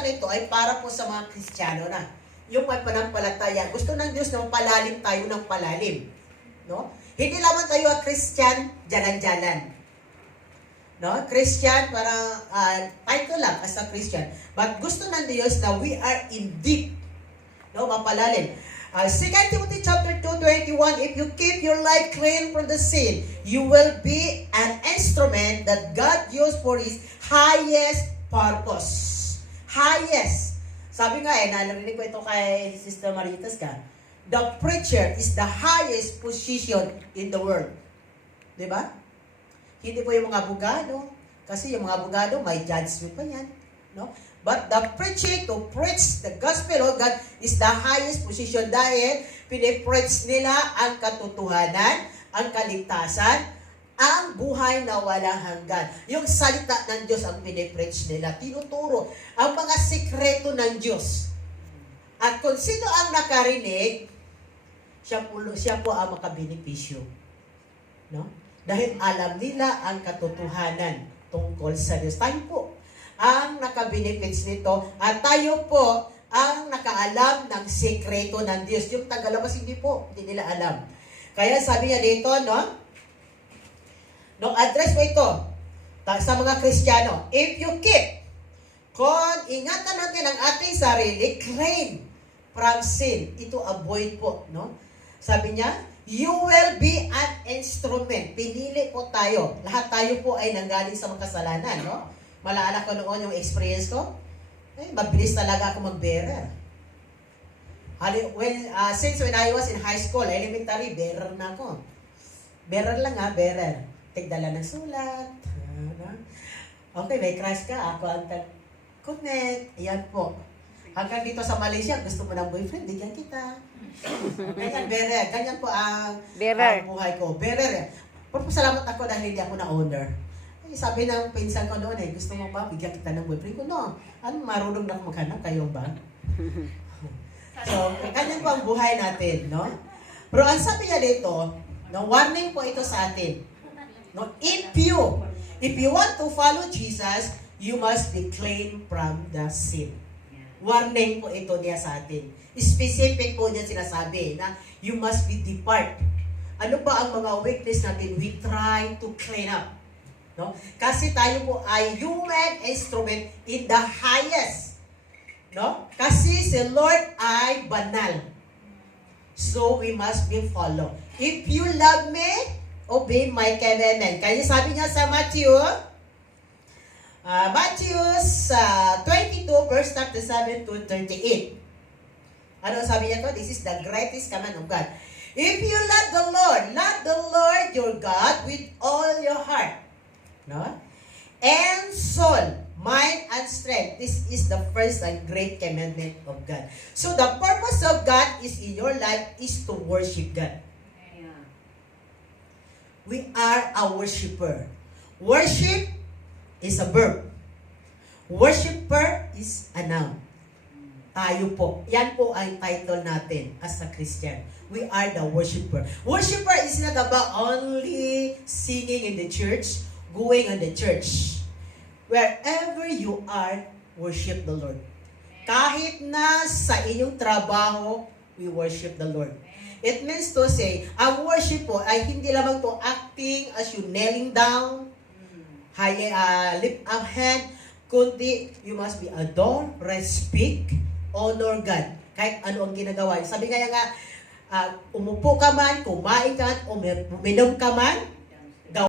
talata na ito ay para po sa mga Kristiyano na. Yung may panampalataya. Gusto ng Diyos na palalim tayo ng palalim. No? Hindi lamang tayo ang Christian, jalan-jalan. No? Christian, parang uh, title lang as a Christian. But gusto ng Diyos na we are in deep. No? Mapalalim. Uh, 2 Timothy chapter 2, 21, If you keep your life clean from the sin, you will be an instrument that God used for His highest purpose. Highest. Sabi nga eh, nalarinig ko ito kay Sister Maritas ka, the preacher is the highest position in the world. Di ba? Hindi po yung mga abogado. Kasi yung mga abogado, may judgment pa yan. No? But the preaching to preach the gospel of God is the highest position dahil pinipreach nila ang katotohanan, ang kaligtasan, buhay na walang hanggan. Yung salita ng Diyos ang pinipreach nila. Tinuturo ang mga sikreto ng Diyos. At kung sino ang nakarinig, siya po, siya po ang makabenepisyo. No? Dahil alam nila ang katotohanan tungkol sa Diyos. Tayo po ang nakabenefits nito at tayo po ang nakaalam ng sekreto ng Diyos. Yung tagalabas hindi po, hindi nila alam. Kaya sabi niya dito, no? No, address mo ito sa mga Kristiyano. If you keep, kung ingatan natin ang ating sarili, clean from sin. Ito avoid po, no? Sabi niya, you will be an instrument. Pinili po tayo. Lahat tayo po ay nanggaling sa mga kasalanan, no? Malala ko noon yung experience ko. Eh, mabilis talaga ako mag-bearer. When, uh, since when I was in high school, elementary, bearer na ako. Bearer lang ha, bearer. Tigdala ng sulat. Okay, may crush ka. Ako ang tag connect. Ayan po. Hanggang dito sa Malaysia, gusto mo ng boyfriend, bigyan kita. Ganyan, bearer. Ganyan po ang, ang buhay ko. Bearer. Pero salamat ako dahil hindi ako na owner. Eh, sabi ng pinsan ko noon eh, gusto mo ba bigyan kita ng boyfriend ko? No. Ano, marunong na maghanap kayo ba? so, ganyan po ang buhay natin, no? Pero ang sabi niya dito, no, warning po ito sa atin. No, you, if you want to follow Jesus, you must be clean from the sin. Warning po ito niya sa atin. Specific po niya sinasabi na you must be depart. Ano ba ang mga weakness natin? We try to clean up. No? Kasi tayo po ay human instrument in the highest. No? Kasi si Lord ay banal. So we must be follow. If you love me, obey my commandment. Kaya sabi niya sa Matthew, uh, Matthew uh, 22 verse 37 to 38. Ano sabi niya to? This is the greatest command of God. If you love the Lord, love the Lord your God with all your heart. No? And soul, mind, and strength. This is the first and great commandment of God. So the purpose of God is in your life is to worship God. We are a worshiper. Worship is a verb. Worshipper is a noun. Tayo po. Yan po ang title natin as a Christian. We are the worshiper. Worshiper is not about only singing in the church, going on the church. Wherever you are, worship the Lord. Kahit na sa inyong trabaho, we worship the Lord. It means to say, ang worship po ay hindi lamang to acting as you kneeling down, high, uh, lift up hand, kundi you must be adore, respect, honor God. Kahit ano ang ginagawa. Sabi nga nga, uh, umupo ka man, kumain ka uminom ka man,